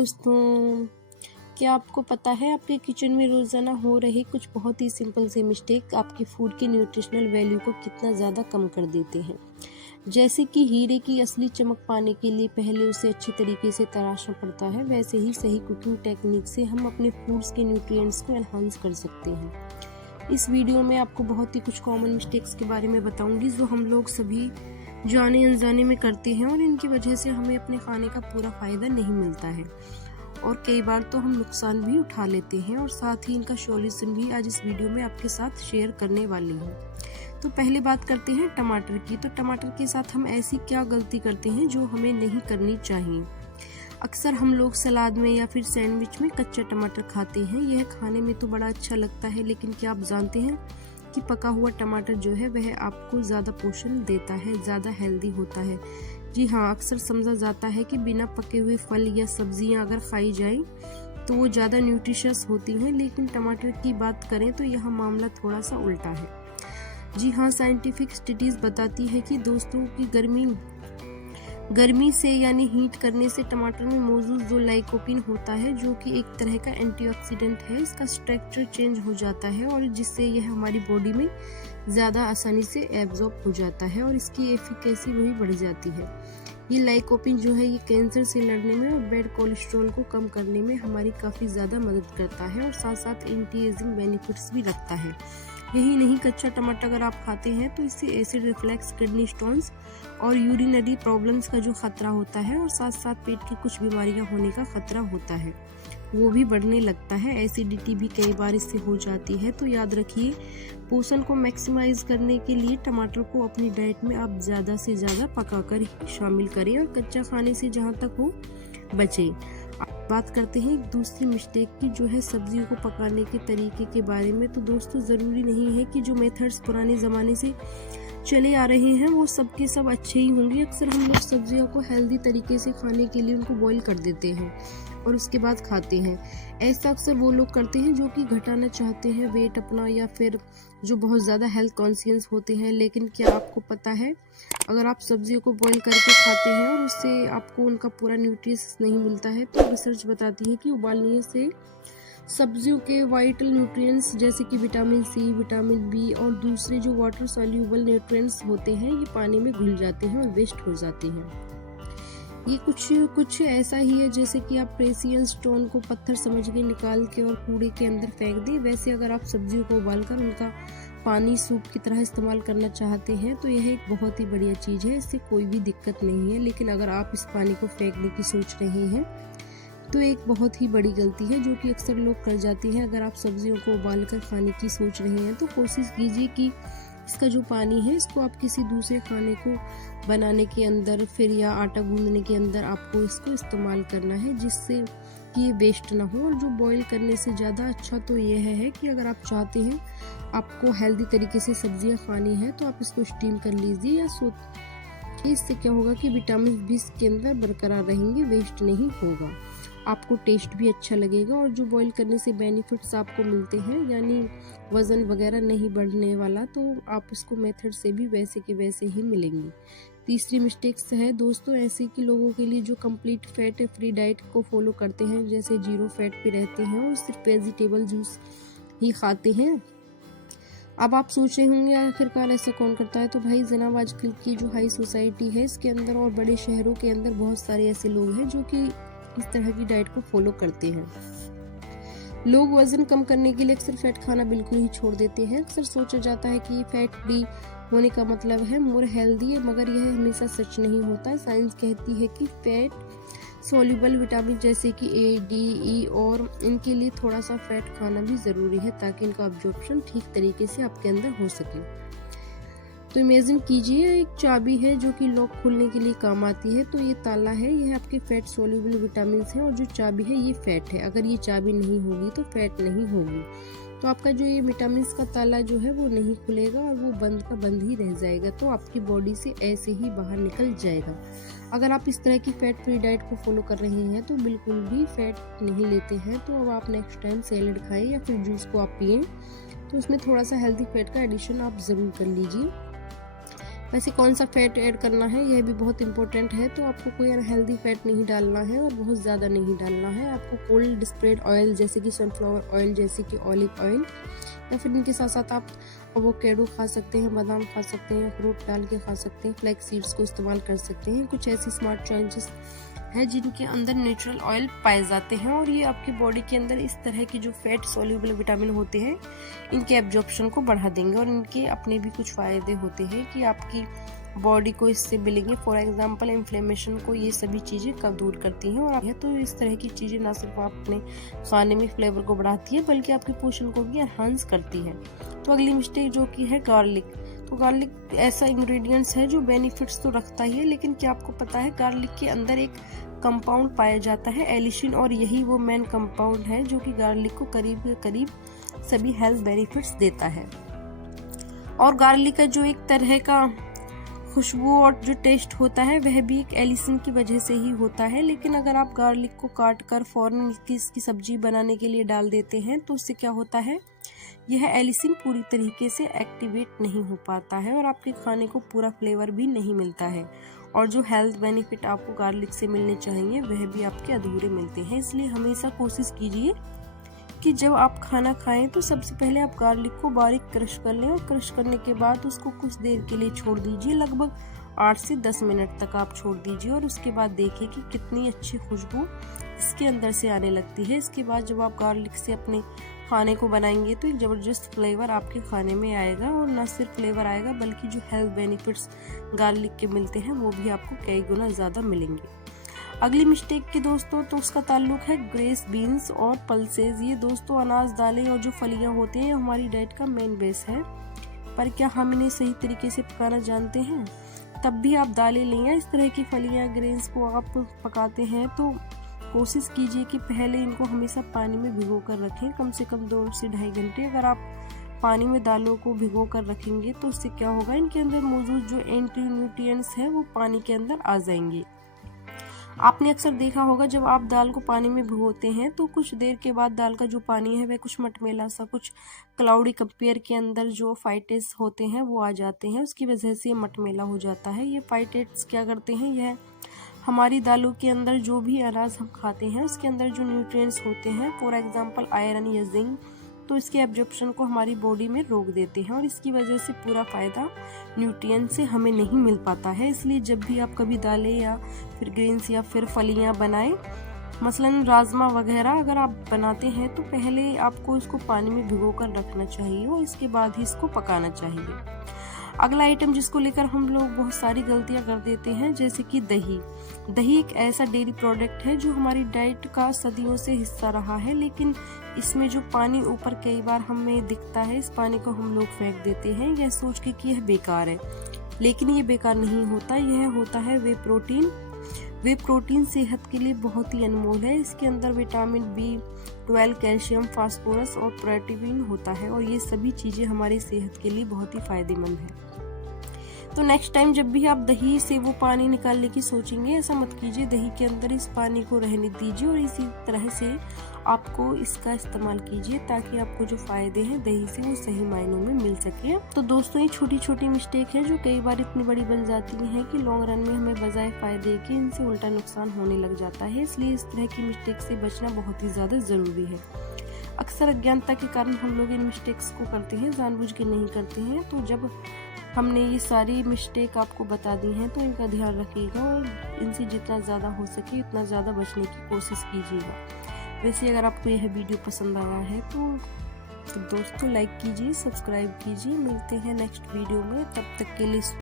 दोस्तों, क्या आपको पता है आपके किचन में रोज़ाना हो रहे कुछ बहुत ही सिंपल से मिस्टेक आपकी फूड के न्यूट्रिशनल वैल्यू को कितना ज़्यादा कम कर देते हैं। जैसे कि हीरे की असली चमक पाने के लिए पहले उसे अच्छी तरीके से तराशना पड़ता है, वैसे ही सही कुकिंग टेक्निक से हम अपने फूड्स के न्यूट्रिएंट्स को एनहांस कर सकते हैं। इस वीडियो में आपको बहुत ही कुछ कॉमन मिस्टेक्स के बारे में बताऊंगी जो हम लोग सभी जाने अनजाने में करते हैं और इनकी वजह से हमें अपने खाने का पूरा फ़ायदा नहीं मिलता है और कई बार तो हम नुकसान भी उठा लेते हैं और साथ ही इनका सॉल्यूशन भी आज इस वीडियो में आपके साथ शेयर करने वाली हूँ। तो पहले बात करते हैं टमाटर की। तो टमाटर के साथ हम ऐसी क्या गलती करते हैं जो हमें नहीं करनी चाहिए। अक्सर हम लोग सलाद में या फिर सैंडविच में कच्चा टमाटर खाते हैं। यह खाने में तो बड़ा अच्छा लगता है, लेकिन क्या आप जानते हैं कि पका हुआ टमाटर जो है वह आपको ज़्यादा पोषण देता है, ज़्यादा हेल्दी होता है। जी हाँ, अक्सर समझा जाता है कि बिना पके हुए फल या सब्जियां अगर खाई जाएं तो वो ज़्यादा न्यूट्रिशियस होती हैं, लेकिन टमाटर की बात करें तो यह मामला थोड़ा सा उल्टा है। जी हाँ, साइंटिफिक स्टडीज़ बताती है कि दोस्तों की गर्मी से यानी हीट करने से टमाटर में मौजूद जो लाइकोपीन होता है, जो कि एक तरह का एंटीऑक्सीडेंट है, इसका स्ट्रक्चर चेंज हो जाता है और जिससे यह हमारी बॉडी में ज़्यादा आसानी से एब्जॉर्ब हो जाता है और इसकी एफिकेसी वही बढ़ जाती है। ये लाइकोपीन जो है ये कैंसर से लड़ने में और बैड कोलेस्ट्रॉल को कम करने में हमारी काफ़ी ज़्यादा मदद करता है और साथ साथ एंटी एजिंग बेनिफिट्स भी रखता है। यही नहीं, कच्चा टमाटर अगर आप खाते हैं तो इससे एसिड रिफ्लक्स, किडनी स्टोन्स और यूरिनरी प्रॉब्लम्स का जो खतरा होता है और साथ साथ पेट की कुछ बीमारियां होने का खतरा होता है वो भी बढ़ने लगता है। एसिडिटी भी कई बार इससे हो जाती है। तो याद रखिए, पोषण को मैक्सिमाइज करने के लिए टमाटर को अपनी डाइट में आप ज़्यादा से ज़्यादा पकाकर ही शामिल करें और कच्चा खाने से जहाँ तक हो बचें। बात करते हैं एक दूसरी मिस्टेक की, जो है सब्जियों को पकाने के तरीके के बारे में। तो दोस्तों, ज़रूरी नहीं है कि जो मेथड्स पुराने ज़माने से चले आ रहे हैं वो सब के सब अच्छे ही होंगे। अक्सर हम लोग सब्जियों को हेल्दी तरीके से खाने के लिए उनको बॉईल कर देते हैं और उसके बाद खाते हैं। ऐसा अक्सर वो लोग करते हैं जो कि घटाना चाहते हैं वेट अपना, या फिर जो बहुत ज़्यादा हेल्थ कॉन्शियस होते हैं। लेकिन क्या आपको पता है, अगर आप सब्जियों को बॉईल करके खाते हैं और उससे आपको उनका पूरा न्यूट्रिएंट्स नहीं मिलता है, तो रिसर्च बताती है कि उबालने से सब्जियों के वाइटल न्यूट्रिएंट्स जैसे कि विटामिन सी, विटामिन बी और दूसरे जो वाटर सॉल्यूबल न्यूट्रिएंट्स होते हैं ये पानी में घुल जाते हैं और वेस्ट हो जाते हैं। ये कुछ ऐसा ही है जैसे कि आप प्रेशियस स्टोन को पत्थर समझ के निकाल के और कूड़े के अंदर फेंक दें। वैसे अगर आप सब्जियों को उबालकर उनका पानी सूप की तरह इस्तेमाल करना चाहते हैं तो यह एक बहुत ही बढ़िया चीज़ है, इससे कोई भी दिक्कत नहीं है। लेकिन अगर आप इस पानी को फेंकने की सोच रहे हैं तो एक बहुत ही बड़ी गलती है जो कि अक्सर लोग कर जाते हैं। अगर आप सब्जियों को उबाल कर खाने की सोच रहे हैं तो कोशिश कीजिए कि इसका जो पानी है इसको आप किसी दूसरे खाने को बनाने के अंदर फिर या आटा गूंदने के अंदर आपको इसको इस्तेमाल करना है, जिससे कि ये वेस्ट ना हो। और जो बॉईल करने से ज़्यादा अच्छा तो यह है कि अगर आप चाहते हैं आपको हेल्दी तरीके से सब्जियां खानी है तो आप इसको स्टीम कर लीजिए या इससे क्या होगा कि विटामिन बी के अंदर बरकरार रहेंगे, वेस्ट नहीं होगा, आपको टेस्ट भी अच्छा लगेगा। और जो बॉईल करने से बेनिफिट्स आपको मिलते हैं यानी वज़न वगैरह नहीं बढ़ने वाला, तो आप इसको मेथड से भी वैसे के वैसे ही मिलेंगे। तीसरी मिस्टेक्स है दोस्तों ऐसे कि लोगों के लिए जो कंप्लीट फैट फ्री डाइट को फॉलो करते हैं, जैसे जीरो फैट पे रहते हैं और सिर्फ वेजिटेबल जूस ही खाते हैं। अब आप सोच रहे होंगे आखिरकार ऐसा कौन करता है। तो भाई जनाब, आजकल की जो हाई सोसाइटी है इसके अंदर और बड़े शहरों के अंदर बहुत सारे ऐसे लोग हैं जो कि इस तरह की डाइट को फॉलो करते हैं। लोग वजन कम करने के लिए अक्सर फैट खाना बिल्कुल ही छोड़ देते हैं। अक्सर सोचा जाता है कि फैट फ्री होने का मतलब है मोर हेल्दी है, मगर यह हमेशा सच नहीं होता। साइंस कहती है कि फैट सोल्यूबल विटामिन जैसे कि ए, डी, ई और इनके लिए थोड़ा सा फैट खाना भी ज़रूरी है ताकि इनका अब्जॉर्प्शन ठीक तरीके से आपके अंदर हो सके। तो इमेजिन कीजिए एक चाबी है जो कि लॉक खोलने के लिए काम आती है। तो ये ताला है, यह आपके फैट सोल्यूबल विटामिन है और जो चाबी है ये फैट है। अगर ये चाबी नहीं होगी तो फैट नहीं होगी, तो आपका जो ये विटामिन का ताला जो है वो नहीं खुलेगा और वो बंद का बंद ही रह जाएगा, तो आपकी बॉडी से ऐसे ही बाहर निकल जाएगा। अगर आप इस तरह की फैट फ्री डाइट को फॉलो कर रहे हैं तो बिल्कुल भी फैट नहीं लेते हैं, तो अब आप नेक्स्ट टाइम सैलेड खाएं या फिर जूस को आप पिएं तो उसमें थोड़ा सा हेल्दी फैट का एडिशन आप ज़रूर कर लीजिए। वैसे कौन सा फैट ऐड करना है यह भी बहुत इंपॉर्टेंट है। तो आपको कोई अनहेल्दी फैट नहीं डालना है और बहुत ज़्यादा नहीं डालना है। आपको कोल्ड स्प्रेड ऑयल जैसे कि सनफ्लावर ऑयल, जैसे कि ऑलिव ऑयल, या फिर इनके साथ साथ आप एवोकेडो खा सकते हैं, बादाम खा सकते हैं, अखरोट डाल के खा सकते हैं, फ्लैक्स सीड्स को इस्तेमाल कर सकते हैं। कुछ ऐसी स्मार्ट चॉइसेस है जिनके अंदर नेचुरल ऑयल पाए जाते हैं और ये आपकी बॉडी के अंदर इस तरह की जो फैट सोल्यूबल विटामिन होते हैं इनके एब्जॉर्प्शन को बढ़ा देंगे और इनके अपने भी कुछ फायदे होते हैं कि आपकी बॉडी को इससे मिलेंगे। फॉर एग्जांपल इन्फ्लेमेशन को ये सभी चीज़ें कब दूर करती हैं और तो इस तरह की चीज़ें ना सिर्फ अपने खाने में फ्लेवर को बढ़ाती है बल्कि आपके पोषण को भी एनहांस करती है। तो अगली मिस्टेक जो कि है गार्लिक। तो गार्लिक ऐसा इंग्रेडिएंट्स है जो बेनिफिट्स तो रखता ही है, लेकिन क्या आपको पता है गार्लिक के अंदर एक कंपाउंड पाया जाता है एलिसिन, और यही वो मेन कंपाउंड है जो कि गार्लिक को करीब करीब सभी हेल्थ बेनिफिट्स देता है। और गार्लिक का जो एक तरह का खुशबू और जो टेस्ट होता है वह भी एक एलिसिन की वजह से ही होता है। लेकिन अगर आप गार्लिक को काट कर फौरन इसकी सब्जी बनाने के लिए डाल देते हैं तो उससे क्या होता है, यह एलिसिन पूरी तरीके से एक्टिवेट नहीं हो पाता है और आपके खाने को पूरा फ्लेवर भी नहीं मिलता है और जो हेल्थ बेनिफिट आपको गार्लिक से मिलने चाहिए वह भी आपके अधूरे मिलते हैं। इसलिए हमेशा कोशिश कीजिए कि जब आप खाना खाएं तो सबसे पहले आप गार्लिक को बारीक क्रश कर लें और क्रश करने के बाद उसको कुछ देर के लिए छोड़ दीजिए। लगभग 8 से 10 मिनट तक आप छोड़ दीजिए और उसके बाद देखिए कि कितनी अच्छी खुशबू इसके अंदर से आने लगती है। इसके बाद जब आप गार्लिक से अपने खाने को बनाएंगे तो एक ज़बरदस्त फ्लेवर आपके खाने में आएगा और न सिर्फ फ्लेवर आएगा बल्कि जो हेल्थ बेनिफिट्स गार्लिक के मिलते हैं वो भी आपको कई गुना ज़्यादा मिलेंगे। अगली मिस्टेक की दोस्तों तो उसका ताल्लुक है ग्रेस बीन्स और पल्सेस। ये दोस्तों अनाज, दालें और जो फलियां होते हैं हमारी डाइट का मेन बेस है, पर क्या हम इन्हें सही तरीके से पकाना जानते हैं? तब भी आप दालें लें या इस तरह की फलियां, ग्रेन्स को आप पकाते हैं तो कोशिश कीजिए कि पहले इनको हमेशा पानी में भिगो कर रखें, कम से कम 2 से ढाई घंटे। अगर आप पानी में दालों को भिगो कर रखेंगे तो उससे क्या होगा, इनके अंदर मौजूद जो एंटी न्यूट्रिएंट्स है वो पानी के अंदर आ जाएंगे। आपने अक्सर देखा होगा जब आप दाल को पानी में भिगोते हैं तो कुछ देर के बाद दाल का जो पानी है वह कुछ मटमैला सा, कुछ क्लाउडी कंपेयर के अंदर जो फाइटेट्स होते हैं वो आ जाते हैं, उसकी वजह से ये मटमैला हो जाता है। ये फाइटेट्स क्या करते हैं, यह हमारी दालों के अंदर जो भी अनाज हम खाते हैं उसके अंदर जो न्यूट्रिएंट्स होते हैं, फॉर एग्जांपल आयरन या जिंक, तो इसके एब्जॉर्प्शन को हमारी बॉडी में रोक देते हैं और इसकी वजह से पूरा फ़ायदा न्यूट्रिएंट से हमें नहीं मिल पाता है। इसलिए जब भी आप कभी दालें या फिर ग्रेन्स या फिर फलियां बनाएं, मसलन राजमा वगैरह अगर आप बनाते हैं तो पहले आपको इसको पानी में भिगो कर रखना चाहिए और इसके बाद ही इसको पकाना चाहिए। अगला आइटम जिसको लेकर हम लोग बहुत सारी गलतियां कर देते हैं, जैसे कि दही। दही एक ऐसा डेयरी प्रोडक्ट है जो हमारी डाइट का सदियों से हिस्सा रहा है, लेकिन इसमें जो पानी ऊपर कई बार हमें दिखता है, इस पानी को हम लोग फेंक देते हैं यह सोच के कि यह बेकार है, लेकिन ये बेकार नहीं होता। यह होता है वे प्रोटीन। वे प्रोटीन सेहत के लिए बहुत ही अनमोल है। इसके अंदर विटामिन B12, कैल्शियम, फास्फोरस और प्रोटीन होता है और ये सभी चीजें हमारी सेहत के लिए बहुत ही फायदेमंद है। तो नेक्स्ट टाइम जब भी आप दही से वो पानी निकालने की सोचेंगे, ऐसा मत कीजिए, दही के अंदर इस पानी को रहने दीजिए और इसी तरह से आपको इसका इस्तेमाल कीजिए ताकि आपको जो फायदे हैं दही से वो सही मायनों में मिल सके। तो दोस्तों ये छोटी छोटी मिस्टेक है जो कई बार इतनी बड़ी बन जाती हैं कि लॉन्ग रन में हमें बजाय फायदे के इनसे उल्टा नुकसान होने लग जाता है। इसलिए इस तरह की मिस्टेक से बचना बहुत ही ज्यादा जरूरी है। अक्सर अज्ञानता के कारण हम लोग इन मिस्टेक्स को करते हैं, जानबूझ के नहीं करते हैं। तो जब हमने ये सारी मिस्टेक आपको बता दी हैं तो इनका ध्यान रखिएगा और इनसे जितना ज़्यादा हो सके उतना ज़्यादा बचने की कोशिश कीजिएगा। वैसे अगर आपको यह वीडियो पसंद आया है तो दोस्तों लाइक कीजिए, सब्सक्राइब कीजिए। मिलते हैं नेक्स्ट वीडियो में, तब तक के लिए